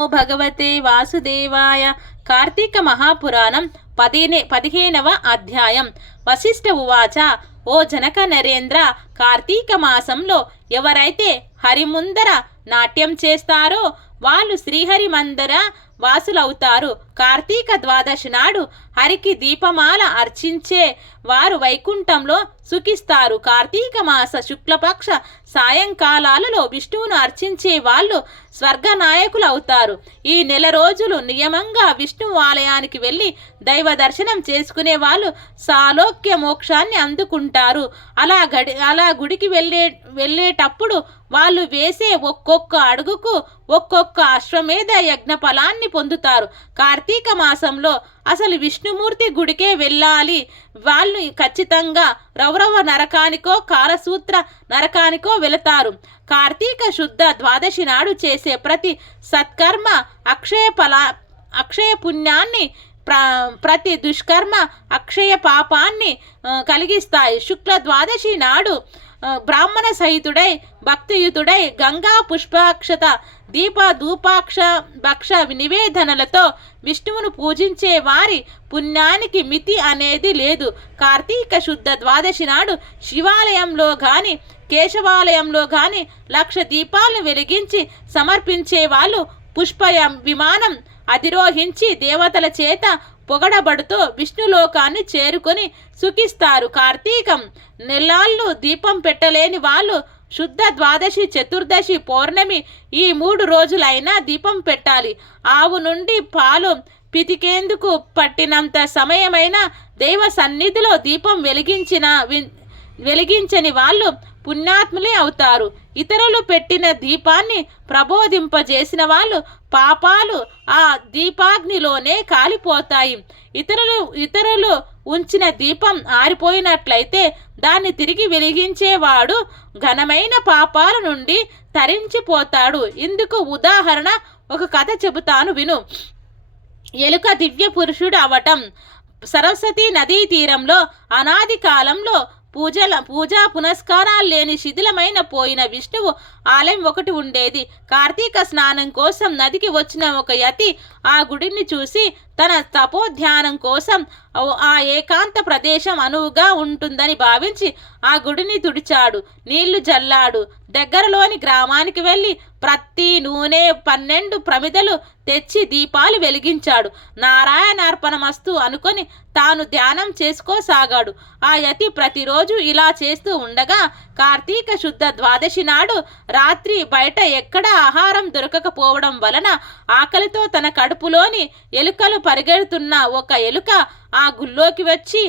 ఓ భగవతే వాసుదేవాయ. కార్తీక మహాపురాణం 15వ అధ్యాయం. వశిష్ఠ ఉవాచ. ఓ జనక నరేంద్ర, కార్తీక మాసంలో ఎవరైతే హరి ముందర నాట్యం చేస్తారో వాళ్ళు శ్రీహరి మందర వాసులవుతారు. కార్తీక ద్వాదశి నాడు హరికి దీపమాల అర్చించే వారు వైకుంఠంలో సుఖిస్తారు. కార్తీక మాస శుక్లపక్ష సాయంకాలాలలో విష్ణువును అర్చించే వాళ్ళు స్వర్గనాయకులు అవుతారు. ఈ నెల రోజులు నియమంగా విష్ణు ఆలయానికి వెళ్ళి దైవ దర్శనం చేసుకునే వాళ్ళు సాలోక్య మోక్షాన్ని అందుకుంటారు. అలా గుడికి వెళ్ళేటప్పుడు వాళ్ళు వేసే ఒక్కొక్క అడుగుకు ఒక్కొక్క అశ్వమేధ యజ్ఞ ఫలాన్ని పొందుతారు. కార్తీక మాసంలో అసలు విష్ణుమూర్తి గుడికే వెళ్ళాలి. వాళ్ళు ఖచ్చితంగా రౌరవ నరకానికో కాలసూత్ర నరకానికో వెళతారు. కార్తీక శుద్ధ ద్వాదశి నాడు చేసే ప్రతి సత్కర్మ అక్షయ పుణ్యాన్ని, ప్రతి దుష్కర్మ అక్షయ పాపాన్ని కలిగిస్తాయి. శుక్ల ద్వాదశి నాడు బ్రాహ్మణ సహితుడై భక్తియుతుడై గంగా పుష్పాక్షత దీప ధూపాక్ష భక్ష నివేదనలతో విష్ణువును పూజించే వారి పుణ్యానికి మితి అనేది లేదు. కార్తీక శుద్ధ ద్వాదశి నాడు శివాలయంలో గాని కేశవాలయంలో గాని 1,00,000 దీపాలను వెలిగించి సమర్పించే వాళ్ళు పుష్ప విమానం అధిరోహించి దేవతల చేత పొగడబడుతూ విష్ణులోకాన్ని చేరుకొని సుఖిస్తారు. కార్తీకం నెల్లాళ్ళు దీపం పెట్టలేని వాళ్ళు శుద్ధ ద్వాదశి, చతుర్దశి, పౌర్ణమి ఈ 3 రోజులైనా దీపం పెట్టాలి. ఆవు నుండి పాలు పితికేందుకు పట్టినంత సమయమైన దైవ సన్నిధిలో దీపం వెలిగించని వాళ్ళు పుణ్యాత్ములే అవుతారు. ఇతరులు పెట్టిన దీపాన్ని ప్రబోధింపజేసిన వాళ్ళు పాపాలు ఆ దీపాగ్నిలోనే కాలిపోతాయి. ఇతరులు ఉంచిన దీపం ఆరిపోయినట్లయితే దాన్ని తిరిగి వెలిగించేవాడు ఘనమైన పాపాల నుండి తరించిపోతాడు. ఇందుకు ఉదాహరణ ఒక కథ చెబుతాను విను. ఎలుక దివ్య పురుషుడు అవటం. సరస్వతి నదీ తీరంలో అనాది కాలంలో పూజా పునస్కారాలు లేని శిథిలమైన పోయిన విష్ణువు ఆలయం ఒకటి ఉండేది. కార్తీక స్నానం కోసం నదికి వచ్చిన ఒక యతి ఆ గుడిని చూసి తన తపోధ్యానం కోసం ఆ ఏకాంత ప్రదేశం అనువుగా ఉంటుందని భావించి ఆ గుడిని తుడిచాడు, నీళ్లు జల్లాడు. దగ్గరలోని గ్రామానికి వెళ్ళి ప్రతి నూనె 12 ప్రమిదలు తెచ్చి దీపాలు వెలిగించాడు. నారాయణార్పణమస్తు అనుకొని తాను ధ్యానం చేసుకోసాగాడు. ఆ యతి ప్రతిరోజు ఇలా చేస్తూ ఉండగా కార్తీక శుద్ధ ద్వాదశి నాడు రాత్రి బయట ఎక్కడ ఆహారం దొరకకపోవడం వలన ఆకలితో తన కడుపులోని ఎలుకలు పరిగెడుతున్న ఒక ఎలుక ఆ గుళ్ళోకి వచ్చి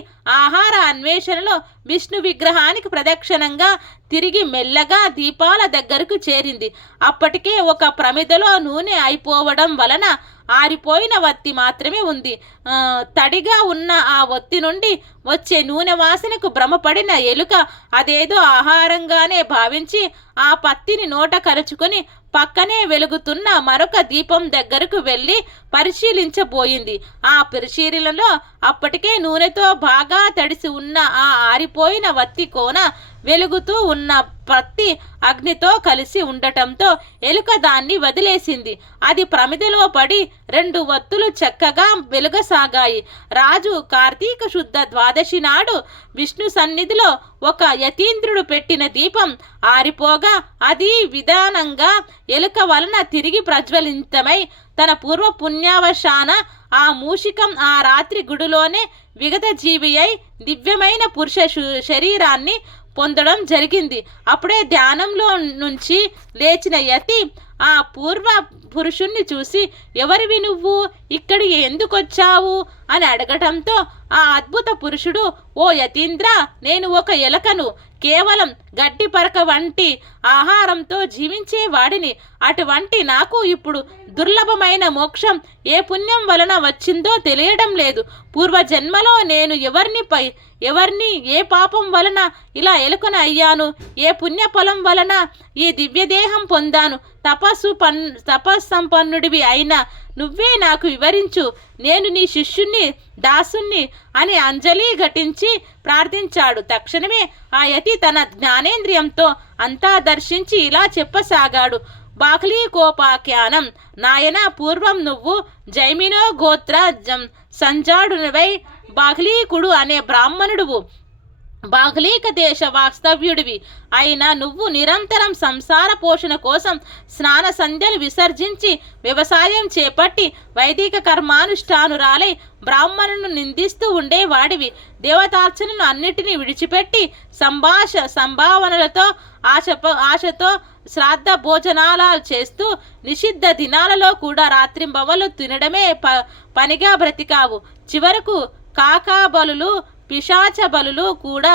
ఆహార అన్వేషణలో విష్ణు విగ్రహానికి ప్రదక్షిణంగా తిరిగి మెల్లగా దీపాల దగ్గరకు చేరింది. అప్పటికే ఒక ప్రమిదలో నూనె అయిపోవడం వలన ఆరిపోయిన వత్తి మాత్రమే ఉంది. తడిగా ఉన్న ఆ వత్తి నుండి వచ్చే నూనె వాసనకు భ్రమపడిన ఎలుక అదేదో ఆహారంగానే భావించి ఆ పత్తిని నోట కరుచుకొని పక్కనే వెలుగుతున్న మరొక దీపం దగ్గరకు వెళ్ళి పరిశీలించబోయింది. ఆ పరిశీలనలో అప్పటికే నూనెతో బాగా తడిసి ఉన్న ఆ ఆరిపోయిన వత్తి కోన వెలుగుతూ ఉన్న పత్తి అగ్నితో కలిసి ఉండటంతో ఎలుక దాన్ని వదిలేసింది. అది ప్రమిదలో పడి 2 వత్తులు చక్కగా వెలుగసాగాయి. రాజు కార్తీక శుద్ధ ద్వాదశి నాడు విష్ణు సన్నిధిలో ఒక యతీంద్రుడు పెట్టిన దీపం ఆరిపోగా అది విధానంగా ఎలుక వలన తిరిగి ప్రజ్వలితమై తన పూర్వ పుణ్యావశాన ఆ మూషికం ఆ రాత్రి గుడిలోనే విగత జీవి అయి దివ్యమైన పురుష శరీరాన్ని పొందడం జరిగింది. అప్పుడే ధ్యానంలో నుంచి లేచిన యతి ఆ పూర్వ పురుషుణ్ణి చూసి, ఎవరివి నువ్వు, ఇక్కడికి ఎందుకు వచ్చావు అని అడగటంతో ఆ అద్భుత పురుషుడు, ఓ యతీంద్ర, నేను ఒక ఎలకను, కేవలం గడ్డి పరక వంటి ఆహారంతో జీవించేవాడిని. అటువంటి నాకు ఇప్పుడు దుర్లభమైన మోక్షం ఏ పుణ్యం వలన వచ్చిందో తెలియడం లేదు. పూర్వజన్మలో నేను ఎవరిని ఏ పాపం వలన ఇలా ఎలుకను అయ్యాను, ఏ పుణ్యఫలం వలన ఈ దివ్యదేహం పొందాను. తపస్సంపన్నుడివి అయినా నువ్వే నాకు వివరించు, నేను నీ శిష్యుణ్ణి దాసుణ్ణి అని అంజలి ఘటించి ప్రార్థించాడు. తక్షణమే ఆ యతి తన జ్ఞానేంద్రియంతో అంతా దర్శించి ఇలా చెప్పసాగాడు. బాహ్లీకోపాఖ్యానం. నాయన, పూర్వం నువ్వు జైమినో గోత్ర సంజాడునివై బాహ్లీకుడు అనే బ్రాహ్మణుడువు, బాహ్లీక దేశ వాస్తవ్యుడివి అయినా నువ్వు నిరంతరం సంసార పోషణ కోసం స్నాన సంధ్యలు విసర్జించి వ్యవసాయం చేపట్టి వైదిక కర్మానుష్ఠానురాలై బ్రాహ్మణును నిందిస్తూ ఉండేవాడివి. దేవతార్చనను అన్నిటినీ విడిచిపెట్టి సంభావనలతో ఆశతో శ్రాద్ధ భోజనాలు చేస్తూ నిషిద్ధ దినాలలో కూడా రాత్రింబవలు తినడమే పనిగా బ్రతికావు. చివరకు కాకా బలులు, పిశాచ బలులు కూడా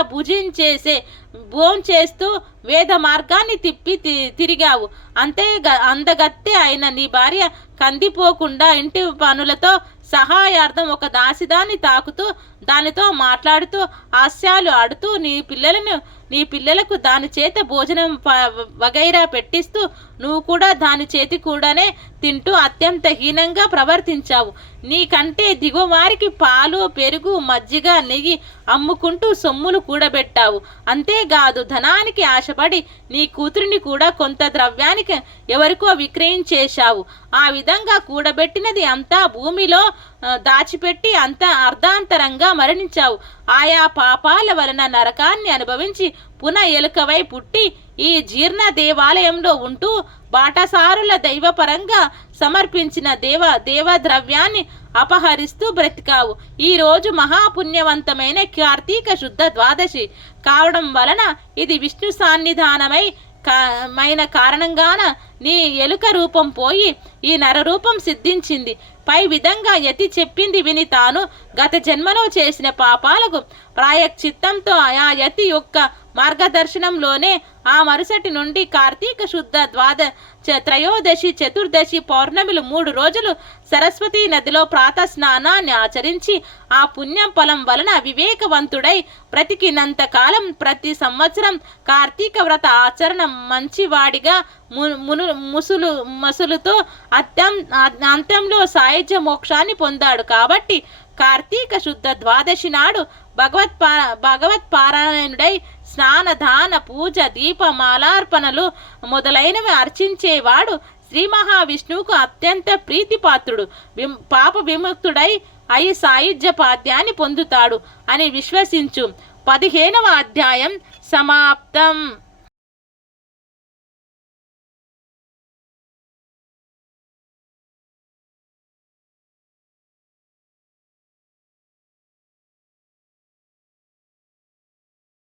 భోంచేస్తూ వేద మార్గాన్ని తిరిగావు. అందగత్తె అయిన నీ భార్య కందిపోకుండా ఇంటి పనులతో సహాయార్థం ఒక దాసిదాన్ని తాకుతూ దానితో మాట్లాడుతూ హాస్యాలు ఆడుతూ నీ పిల్లలకు దాని చేత భోజనం వగైరా పెట్టిస్తూ నువ్వు కూడా దాని చేతి కూడానే తింటూ అత్యంత హీనంగా ప్రవర్తించావు. నీకంటే దిగువారికి పాలు, పెరుగు, మజ్జిగ, నెయ్యి అమ్ముకుంటూ సొమ్ములు కూడబెట్టావు. అంతేకాదు ధనానికి ఆశపడి నీ కూతురిని కూడా కొంత ద్రవ్యానికి ఎవరికో విక్రయించేశావు. ఆ విధంగా కూడబెట్టినది అంతా భూమిలో దాచిపెట్టి అర్ధాంతరంగా మరణించావు. ఆయా పాపాల వలన నరకాన్ని అనుభవించి ఎలుకవై పుట్టి ఈ జీర్ణ దేవాలయంలో ఉంటూ బాటసారుల దైవపరంగా సమర్పించిన దేవద్రవ్యాన్ని అపహరిస్తూ బ్రతికావు. ఈరోజు మహాపుణ్యవంతమైన కార్తీక శుద్ధ ద్వాదశి కావడం వలన ఇది విష్ణు సాన్నిధానమైన కారణంగాన నీ ఎలుక రూపం పోయి ఈ నరరూపం సిద్ధించింది. పై విధంగా యతి చెప్పింది విని తాను గత జన్మలో చేసిన పాపాలకు ప్రాయశ్చిత్తంతో ఆ యతి యొక్క మార్గదర్శనంలోనే ఆ మరుసటి నుండి కార్తీక శుద్ధ త్రయోదశి, చతుర్దశి, పౌర్ణమిలు 3 రోజులు సరస్వతీ నదిలో ప్రాతః స్నానాన్ని ఆచరించి ఆ పుణ్యం ఫలం వలన వివేకవంతుడై బ్రతికినంత కాలం ప్రతి సంవత్సరం కార్తీక వ్రత ఆచరణ మంచివాడిగా మసులుతో అంత్యంలో సాయుధ్య మోక్షాన్ని పొందాడు. కాబట్టి కార్తీక శుద్ధ ద్వాదశి నాడు భగవత్ పారాయణుడై స్నాన, దాన, పూజ, దీపమాలార్పణలు మొదలైనవి అర్చించేవాడు శ్రీ మహావిష్ణువుకు అత్యంత ప్రీతిపాత్రుడు, పాప విముక్తుడై సాయుధ్య పాద్యాన్ని పొందుతాడు అని విశ్వసించు. 15వ అధ్యాయం సమాప్తం.